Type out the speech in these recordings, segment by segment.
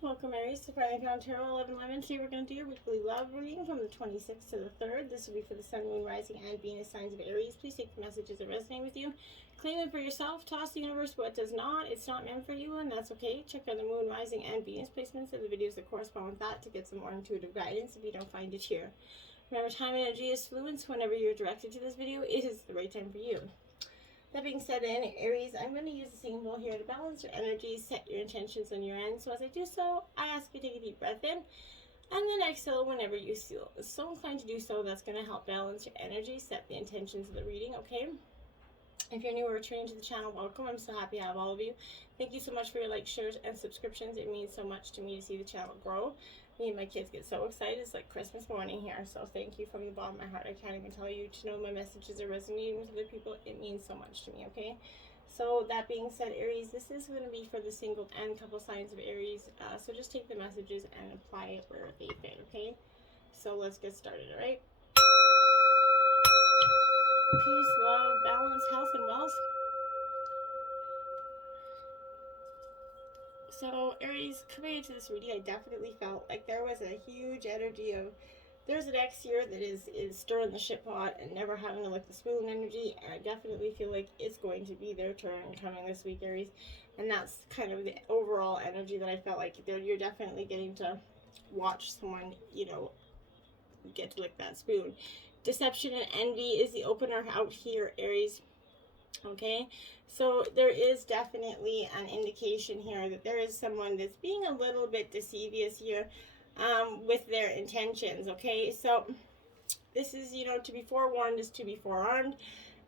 Welcome, Aries, to Finally Found Tarot 1111. Today we're going to do your weekly love reading from the 26th to the 3rd. This will be for the Sun, Moon, Rising, and Venus signs of Aries. Please take the messages that resonate with you. Claim them for yourself. Toss the universe what does not. It's not meant for you, and that's okay. Check out the Moon, Rising, and Venus placements of the videos that correspond with that to get some more intuitive guidance if you don't find it here. Remember, time and energy is fluid, so whenever you're directed to this video, it is the right time for you. That being said, in Aries, I'm going to use the symbol here to balance your energy, set your intentions on your end. So as I do so, I ask you to take a deep breath in and then exhale whenever you feel so inclined to do so. That's going to help balance your energy, set the intentions of the reading, okay? If you're new or returning to the channel, welcome. I'm so happy to have all of you. Thank you so much for your likes, shares, and subscriptions. It means so much to me to see the channel grow. Me and my kids get so excited. It's like Christmas morning here. So thank you from the bottom of my heart. I can't even tell you, to know my messages are resonating with other people. It means so much to me, okay? So that being said, Aries, this is going to be for the single and couple signs of Aries. So just take the messages and apply it where they fit, okay? So let's get started, all right? Peace, love, balance, health, and wealth. So, Aries, coming into this reading, I definitely felt like there was a huge energy of there's an ex here that is stirring the shit pot and never having to look the spoon energy. And I definitely feel like it's going to be their turn coming this week, Aries. And that's kind of the overall energy that I felt like you're definitely getting to watch someone, you know, get to lick that spoon. Deception and envy is the opener out here, Aries. Okay, so there is definitely an indication here that there is someone that's being a little bit deceivious here with their intentions. Okay, so this is, you know, to be forewarned is to be forearmed,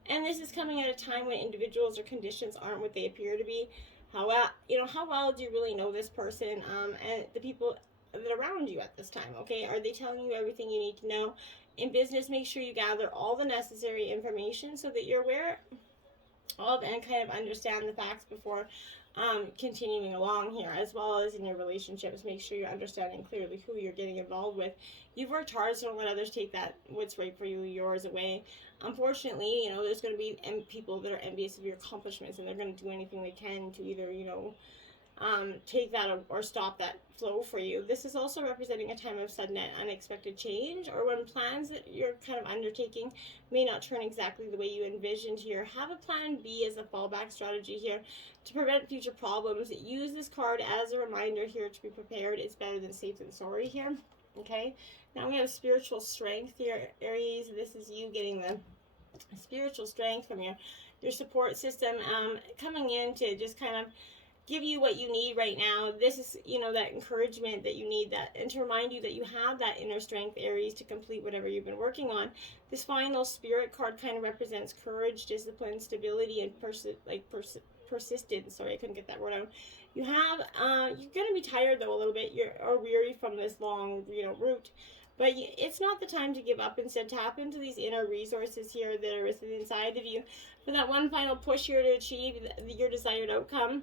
and this is coming at a time when individuals or conditions aren't what they appear to be. How well, you know, how well do you really know this person and the people that are around you at this time? Okay, are they telling you everything you need to know? In business, make sure you gather all the necessary information so that you're aware of and kind of understand the facts before continuing along here, as well as in your relationships. Make sure you're understanding clearly who you're getting involved with. You've worked hard, so don't let others take that what's right for you, yours, away. Unfortunately, you know, there's going to be people that are envious of your accomplishments, and they're going to do anything they can to either, you know, take that or stop that flow for you. This is also representing a time of sudden and unexpected change, or when plans that you're kind of undertaking may not turn exactly the way you envisioned here. Have a plan B as a fallback strategy here to prevent future problems. Use this card as a reminder here to be prepared. It's better than safe than sorry here. Okay, now we have spiritual strength here, Aries. This is you getting the spiritual strength from your support system coming in to just kind of give you what you need right now. This is, you know, that encouragement that you need, that, and to remind you that you have that inner strength, Aries, to complete whatever you've been working on. This final spirit card kind of represents courage, discipline, stability, and persistence. Sorry, I couldn't get that word out. You have you're going to be tired though a little bit, or weary from this long, you know, route. But it's not the time to give up. Instead, tap into these inner resources here that are within inside of you for that one final push here to achieve your desired outcome.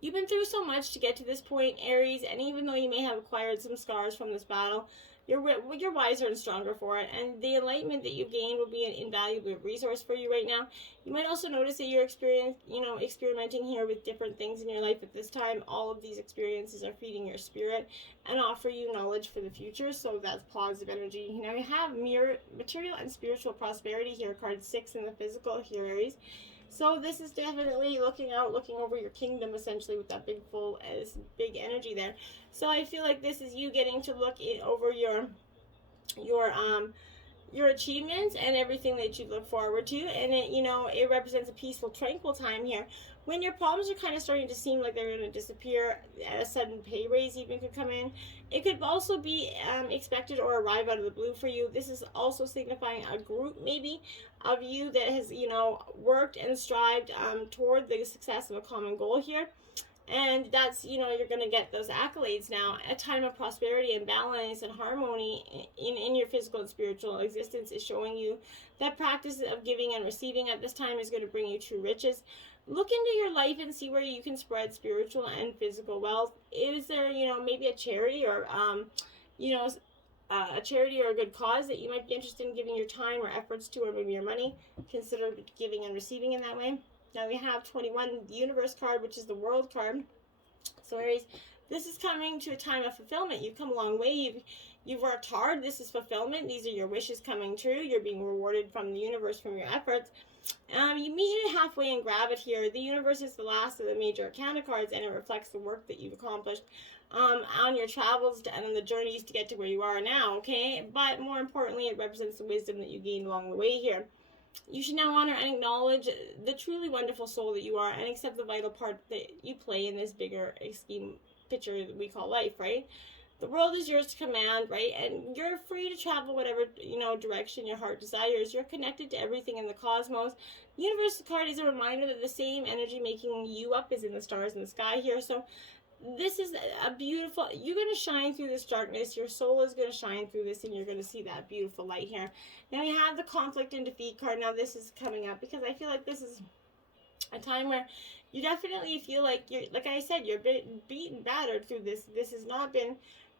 You've been through so much to get to this point, Aries, and even though you may have acquired some scars from this battle, you're wiser and stronger for it, and the enlightenment that you've gained will be an invaluable resource for you right now. You might also notice that you're experimenting here with different things in your life at this time. All of these experiences are feeding your spirit and offer you knowledge for the future, so that's positive energy. Now, you have material and spiritual prosperity here, card 6 in the physical here, Aries. So this is definitely looking over your kingdom, essentially, with that big energy there. So I feel like this is you getting to look over your achievements and everything that you look forward to, and it represents a peaceful, tranquil time here. When your problems are kind of starting to seem like they're going to disappear, a sudden pay raise even could come in. It could also be expected or arrive out of the blue for you. This is also signifying a group maybe of you that has, worked and strived toward the success of a common goal here. And that's, you're going to get those accolades now. A time of prosperity and balance and harmony in your physical and spiritual existence is showing you that practice of giving and receiving at this time is going to bring you true riches. Look into your life and see where you can spread spiritual and physical wealth. Is there, maybe a charity or, a charity or a good cause that you might be interested in giving your time or efforts to, or maybe your money? Consider giving and receiving in that way. Now we have 21, the Universe card, which is the World card. So Aries, this is coming to a time of fulfillment. You've come a long way. You've worked hard. This is fulfillment. These are your wishes coming true. You're being rewarded from the universe from your efforts. You meet it halfway and grab it here. The universe is the last of the major arcana cards, and it reflects the work that you've accomplished on your travels and on the journeys to get to where you are now, okay? But more importantly, it represents the wisdom that you gained along the way here. You should now honor and acknowledge the truly wonderful soul that you are and accept the vital part that you play in this bigger scheme picture that we call life, right? The world is yours to command, right? And you're free to travel whatever, direction your heart desires. You're connected to everything in the cosmos. The universe card is a reminder that the same energy making you up is in the stars in the sky here. So this is a beautiful, you're going to shine through this darkness. Your soul is going to shine through this, and you're going to see that beautiful light here. Now we have the conflict and defeat card. Now this is coming up because I feel like this is a time where you definitely feel like you're, like I said, you're beaten, battered through this. This has not been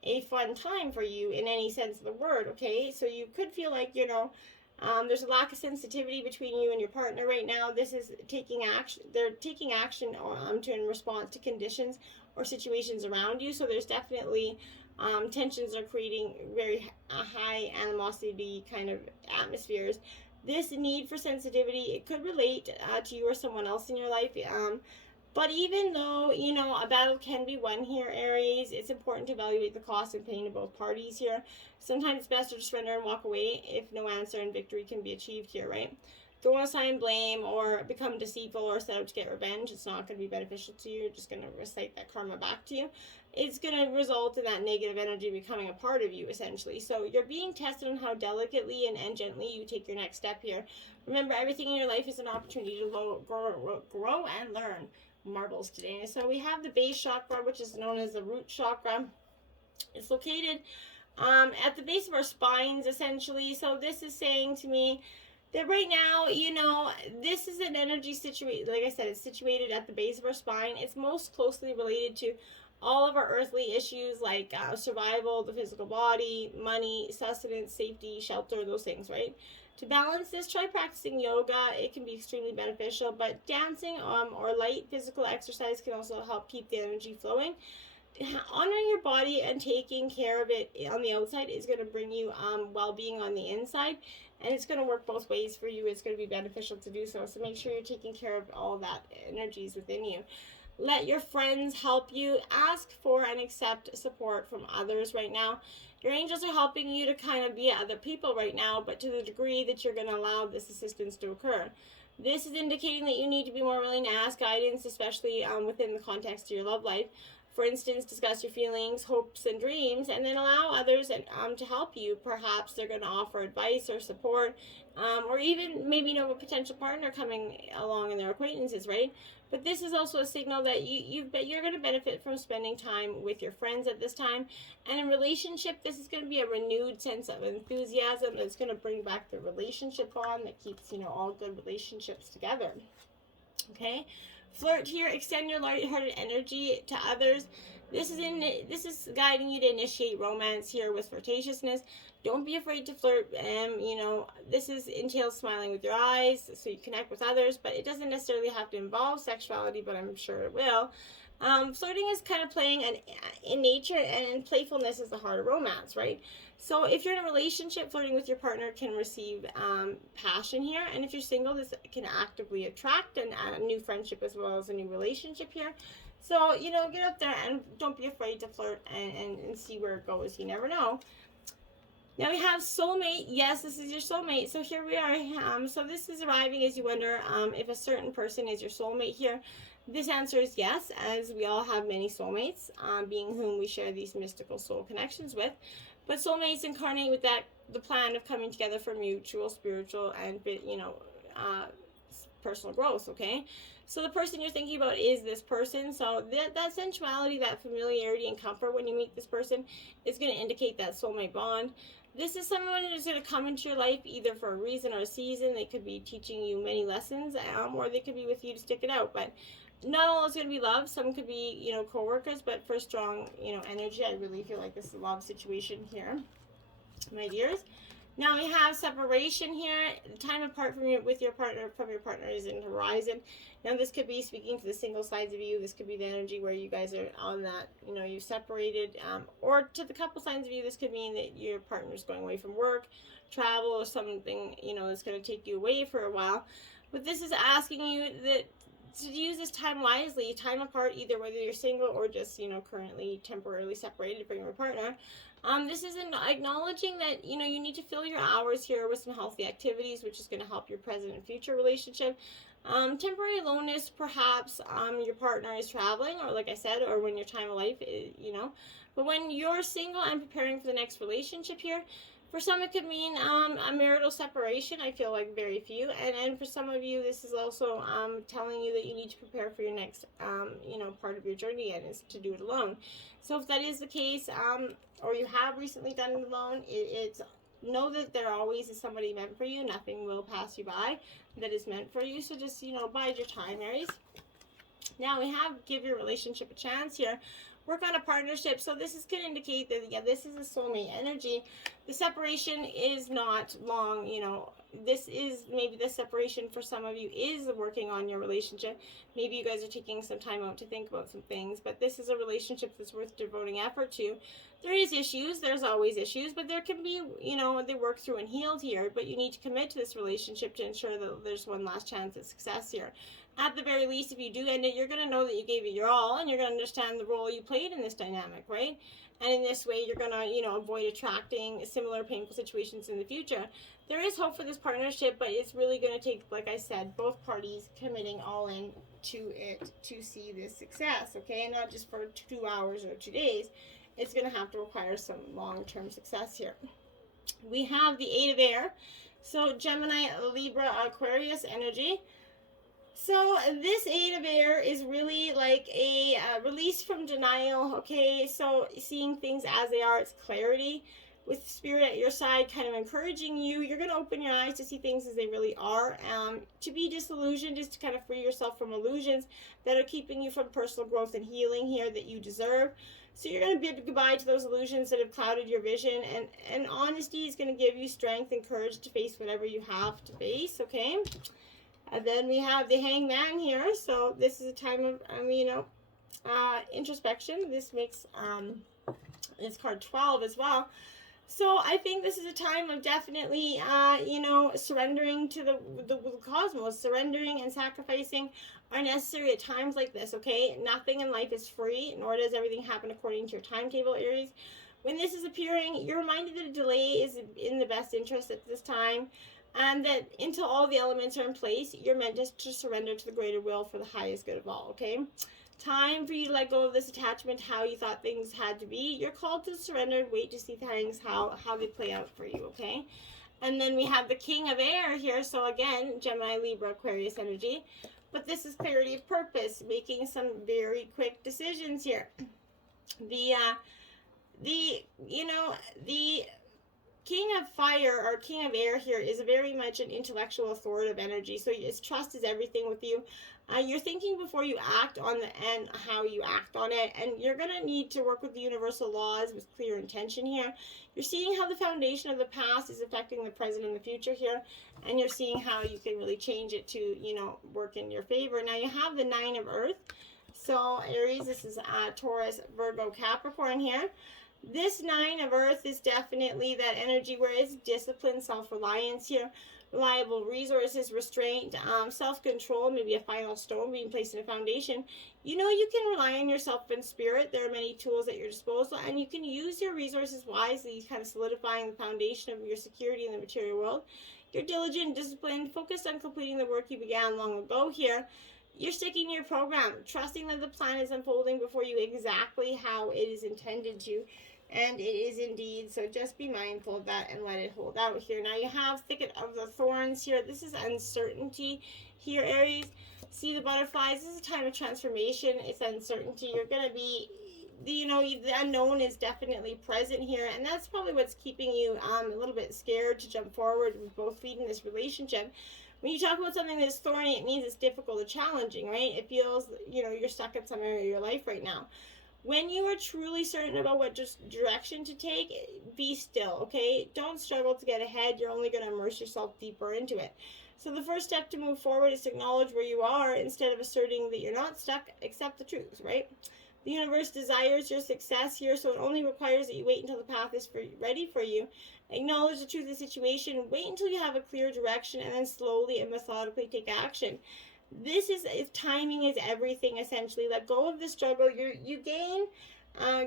a fun time for you in any sense of the word, okay? So you could feel like, there's a lack of sensitivity between you and your partner right now. This is taking action. They're taking action in response to conditions or situations around you. So there's definitely tensions are creating very high animosity kind of atmospheres. This need for sensitivity, it could relate to you or someone else in your life. But even though, a battle can be won here, Aries, it's important to evaluate the cost and pain of both parties here. Sometimes it's best to surrender and walk away if no answer and victory can be achieved here, right? Don't assign blame or become deceitful or set out to get revenge. It's not going to be beneficial to you. You're just going to recite that karma back to you. It's going to result in that negative energy becoming a part of you, essentially. So you're being tested on how delicately and gently you take your next step here. Remember, everything in your life is an opportunity to grow and learn. Marbles today. So we have the base chakra, which is known as the root chakra. It's located at the base of our spines, essentially. So this is saying to me that right now, this is an energy situated, like I said, it's situated at the base of our spine. It's most closely related to all of our earthly issues like survival, the physical body, money, sustenance, safety, shelter, those things, right? To balance this, try practicing yoga. It can be extremely beneficial, but dancing or light physical exercise can also help keep the energy flowing. Honoring your body and taking care of it on the outside is going to bring you well-being on the inside, and it's going to work both ways for you. It's going to be beneficial to do so, so make sure you're taking care of all that energies within you. Let your friends help you. Ask for and accept support from others right now. Your angels are helping you to kind of be other people right now, but to the degree that you're going to allow this assistance to occur. This is indicating that you need to be more willing to ask guidance, especially within the context of your love life. For instance, discuss your feelings, hopes, and dreams, and then allow others to help you. Perhaps they're going to offer advice or support, or even maybe a potential partner coming along in their acquaintances, right? But this is also a signal that you're going to benefit from spending time with your friends at this time. And in relationship, this is going to be a renewed sense of enthusiasm that's going to bring back the relationship bond that keeps, all good relationships together. Okay? Flirt here, extend your lighthearted energy to others. This is guiding you to initiate romance here with flirtatiousness. Don't be afraid to flirt. This entails smiling with your eyes so you connect with others, but it doesn't necessarily have to involve sexuality, but I'm sure it will. Flirting is kind of playing in nature, and in playfulness is the heart of romance, right? So if you're in a relationship, flirting with your partner can receive passion here. And if you're single, this can actively attract a new friendship as well as a new relationship here. So, get out there and don't be afraid to flirt and see where it goes. You never know. Now we have soulmate. Yes, this is your soulmate. So here we are. So this is arriving as you wonder if a certain person is your soulmate here. This answer is yes, as we all have many soulmates, being whom we share these mystical soul connections with. But soulmates incarnate with the plan of coming together for mutual, spiritual, and personal growth, okay? So the person you're thinking about is this person. So that sensuality, that familiarity and comfort when you meet this person is going to indicate that soulmate bond. This is someone who's going to come into your life either for a reason or a season. They could be teaching you many lessons, or they could be with you to stick it out. But not all is going to be love. Some could be, co-workers, but for strong, energy, I really feel like this is a love situation here, my dears. Now we have separation here. Time apart from with your partner is in horizon. Now this could be speaking to the single sides of you. This could be the energy where you guys are on that, you separated. Or to the couple sides of you, this could mean that your partner's going away from work, travel, or something, that's going to take you away for a while. But this is asking you that to use this time wisely, time apart, either whether you're single or just, currently temporarily separated from your partner. This is acknowledging that, you need to fill your hours here with some healthy activities, which is going to help your present and future relationship. Temporary aloneness, perhaps your partner is traveling, or like I said, or when your time of life is, But when you're single and preparing for the next relationship here, for some it could mean a marital separation. I feel like very few. And for some of you, this is also telling you that you need to prepare for your next, part of your journey, and is to do it alone. So if that is the case, or you have recently done it alone, it's know that there always is somebody meant for you. Nothing will pass you by that is meant for you. So just, bide your time, Aries. Now we have give your relationship a chance here. Work on a partnership. So this is going to indicate that, this is a soulmate energy. The separation is not long, This is maybe the separation for some of you is working on your relationship. Maybe you guys are taking some time out to think about some things, but this is a relationship that's worth devoting effort to. There is issues. There's always issues, but there can be, they work through and healed here, but you need to commit to this relationship to ensure that there's one last chance at success here. At the very least, if you do end it, you're going to know that you gave it your all, and you're going to understand the role you played in this dynamic, right? And in this way, you're going to, avoid attracting similar painful situations in the future. There is hope for this partnership, but it's really going to take, like I said, both parties committing all in to it to see this success, okay? And not just for 2 hours or 2 days. It's going to have to require some long-term success here. We have the Eight of Air. So Gemini, Libra, Aquarius energy. So this Eight of Air is really like a release from denial, okay? So seeing things as they are, it's clarity. With Spirit at your side kind of encouraging you, you're going to open your eyes to see things as they really are. To be disillusioned is to kind of free yourself from illusions that are keeping you from personal growth and healing here that you deserve. So you're going to bid goodbye to those illusions that have clouded your vision, and honesty is going to give you strength and courage to face whatever you have to face, okay? And then we have the Hangman here. So this is a time of, introspection. This makes this card 12 as well. So I think this is a time of definitely, surrendering to the cosmos. Surrendering and sacrificing are necessary at times like this, okay? Nothing in life is free, nor does everything happen according to your timetable, Aries. When this is appearing, you're reminded that a delay is in the best interest at this time, and that until all the elements are in place, you're meant to surrender to the greater will for the highest good of all, okay? Time for you to let go of this attachment, how you thought things had to be. You're called to surrender and wait to see things, how they play out for you, okay? And then we have the King of Air here. So again, Gemini, Libra, Aquarius energy. But this is clarity of purpose, making some very quick decisions here. The King of Fire or King of Air here is very much an intellectual, authoritative energy. So his trust is everything with you. You're thinking before you act on and how you act on it, and you're going to need to work with the universal laws with clear intention here. You're seeing how the foundation of the past is affecting the present and the future here, and you're seeing how you can really change it to, work in your favor. Now you have the Nine of Earth. So Aries, this is Taurus, Virgo, Capricorn here. This Nine of Earth is definitely that energy where it's discipline, self-reliance here, reliable resources, restraint, self-control, maybe a final stone being placed in a foundation. You can rely on yourself in spirit. There are many tools at your disposal, and you can use your resources wisely, kind of solidifying the foundation of your security in the material world. You're diligent, disciplined, focused on completing the work you began long ago here. You're sticking to your program, trusting that the plan is unfolding before you exactly how it is intended to. And it is indeed, so just be mindful of that and let it hold out here. Now you have Thicket of the Thorns here. This is uncertainty here, Aries. See the butterflies. This is a time of transformation. It's uncertainty. You're going to be, the unknown is definitely present here. And that's probably what's keeping you a little bit scared to jump forward with both feet in this relationship. When you talk about something that's thorny, it means it's difficult or challenging, right? It feels, you're stuck in some area of your life right now. When you are truly certain about what direction to take, be still, okay? Don't struggle to get ahead. You're only going to immerse yourself deeper into it. So the first step to move forward is to acknowledge where you are instead of asserting that you're not stuck. Accept the truth, right? The universe desires your success here, so it only requires that you wait until the path is ready for you. Acknowledge the truth of the situation. Wait until you have a clear direction, and then slowly and methodically take action. This is, if timing is everything, essentially. Let go of the struggle. You gain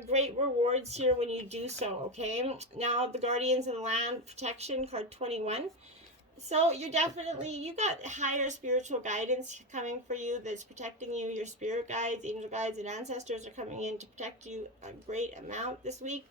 great rewards here when you do so, okay? Now, the Guardians of the Land Protection, card 21. So you got higher spiritual guidance coming for you that's protecting you. Your spirit guides, angel guides, and ancestors are coming in to protect you a great amount this week.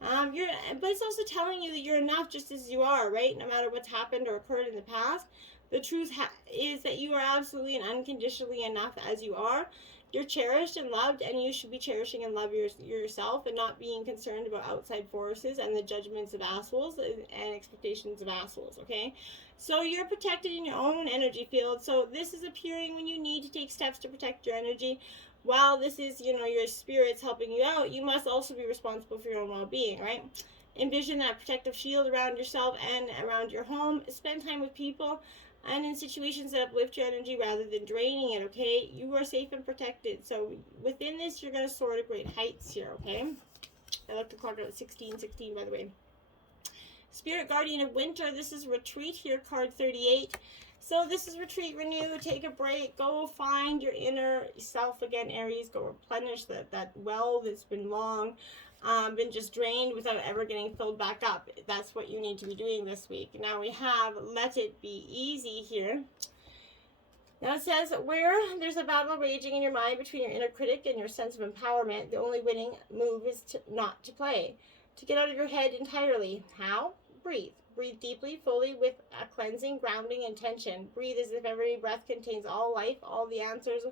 But it's also telling you that you're enough just as you are, right? No matter what's happened or occurred in the past. The truth is that you are absolutely and unconditionally enough as you are. You're cherished and loved, and you should be cherishing and loving yourself and not being concerned about outside forces and the judgments of assholes and expectations of assholes, okay? So you're protected in your own energy field. So this is appearing when you need to take steps to protect your energy. While this is, your spirit's helping you out, you must also be responsible for your own well-being, right? Envision that protective shield around yourself and around your home. Spend time with people and in situations that uplift your energy rather than draining it, okay? You are safe and protected. So within this, you're going to soar to great heights here, okay? I looked at the clock at 16:16, by the way. Spirit Guardian of Winter, this is Retreat here, card 38. So this is Retreat, Renew, take a break, go find your inner self again, Aries. Go replenish that well that's been long, been just drained without ever getting filled back up. That's what you need to be doing this week. Now we have Let It Be Easy here. Now it says, where there's a battle raging in your mind between your inner critic and your sense of empowerment, the only winning move is not to play. To get out of your head entirely. How? Breathe. Breathe deeply, fully, with a cleansing, grounding intention. Breathe as if every breath contains all life, all the answers,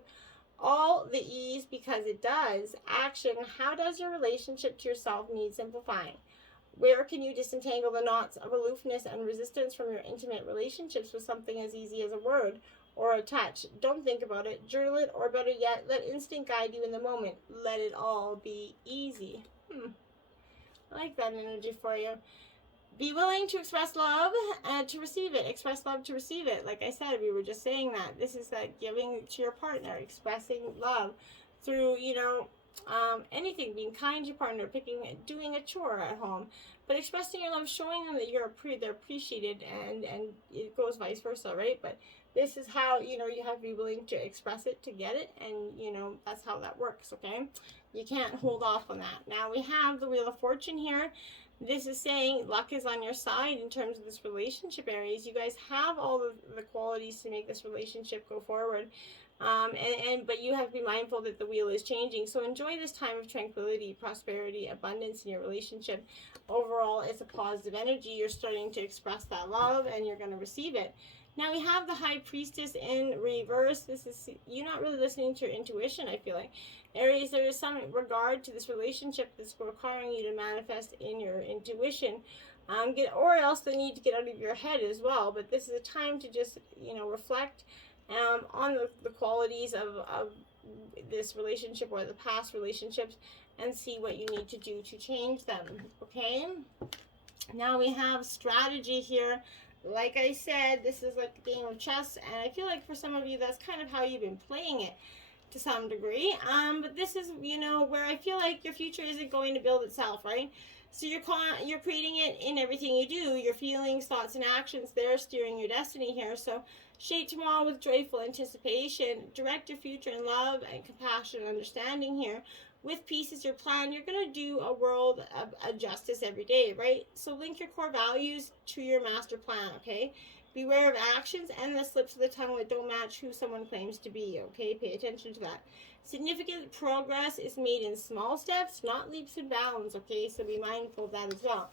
all the ease, because it does. Action. How does your relationship to yourself need simplifying? Where can you disentangle the knots of aloofness and resistance from your intimate relationships with something as easy as a word or a touch? Don't think about it. Journal it, or better yet, let instinct guide you in the moment. Let it all be easy. I like that energy for you. Be willing to express love and to receive it. Express love to receive it. Like I said, we were just saying that. This is that giving to your partner, expressing love through, anything, being kind to your partner, doing a chore at home, but expressing your love, showing them that they're appreciated, and it goes vice versa, right? But this is how, you have to be willing to express it to get it, and, that's how that works, okay? You can't hold off on that. Now we have the Wheel of Fortune here. This is saying luck is on your side in terms of this relationship, Aries. You guys have all the qualities to make this relationship go forward. But you have to be mindful that the wheel is changing. So enjoy this time of tranquility, prosperity, abundance in your relationship. Overall, it's a positive energy. You're starting to express that love, and you're going to receive it. Now we have the High Priestess in reverse. This is you not really listening to your intuition, I feel like. Aries, there is some regard to this relationship that's requiring you to manifest in your intuition. Or else the need to get out of your head as well. But this is a time to just, reflect on the qualities of this relationship or the past relationships and see what you need to do to change them, okay? Now we have strategy here. Like I said, this is like a game of chess, and I feel like for some of you, that's kind of how you've been playing it to some degree. But this is, where I feel like your future isn't going to build itself, right? So you're creating it in everything you do. Your feelings, thoughts, and actions, they're steering your destiny here. So shape tomorrow with joyful anticipation. Direct your future in love and compassion and understanding here. With peace as your plan, you're going to do a world of justice every day, right? So link your core values to your master plan, okay? Beware of actions and the slips of the tongue that don't match who someone claims to be, okay? Pay attention to that. Significant progress is made in small steps, not leaps and bounds, okay? So be mindful of that as well.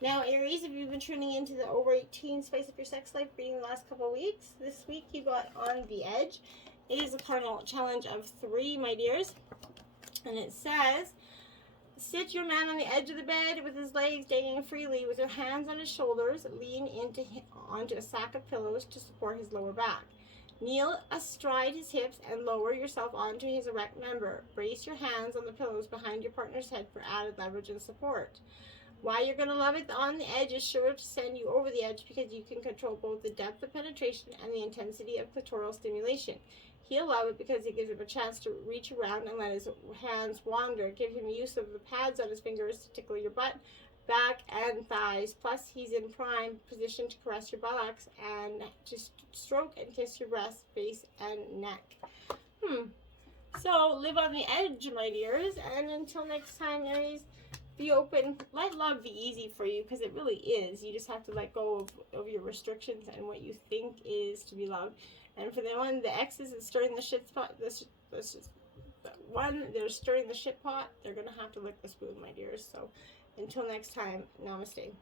Now, Aries, if you've been tuning into the Over 18 Spice Up Your Sex Life reading the last couple of weeks, this week you got On the Edge. It is a cardinal challenge of 3, my dears. And it says, sit your man on the edge of the bed with his legs dangling freely, with your hands on his shoulders. Lean onto a sack of pillows to support his lower back. Kneel astride his hips and lower yourself onto his erect member. Brace your hands on the pillows behind your partner's head for added leverage and support. Why you're going to love it on the edge is sure to send you over the edge because you can control both the depth of penetration and the intensity of clitoral stimulation. He'll love it because it gives him a chance to reach around and let his hands wander. Give him use of the pads on his fingers to tickle your butt, back, and thighs. Plus, he's in prime position to caress your buttocks and just stroke and kiss your breast, face, and neck. So, live on the edge, my dears. And until next time, Aries, be open. Let love be easy for you, because it really is. You just have to let go of your restrictions and what you think is to be loved. And for the exes that's stirring the shit pot, they're stirring the shit pot, they're going to have to lick the spoon, my dears. So until next time, namaste.